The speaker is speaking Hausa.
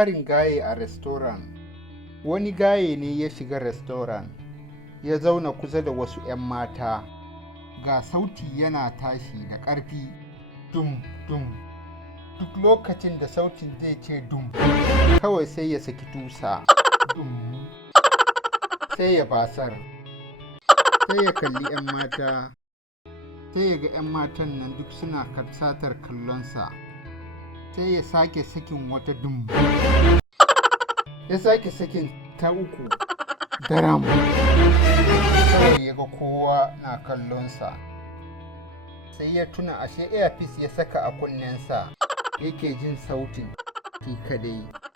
Labarin Gaye a restoran. Wani Gaye ne ya shiga restoran, ya zauna kusa da wasu 'yan mata. Ga sauti yana tashi da ƙarfi, dum dum. Duk lokacin da sautin zai ce dum, kawai sai ya saki tusa, dum. Sai ya basar, sai ya kalli 'yan mata, sai ya ga 'yan matan nan duk suna karsatar kallonsa. Sai ya sake sakin wata dum, ya sake sakin ta uku, daram. Kawai ya ga kowa na kallonsa, sai ya tuna ashe earpiece ya saka a kunnensa, yake jin sautin shi kadai.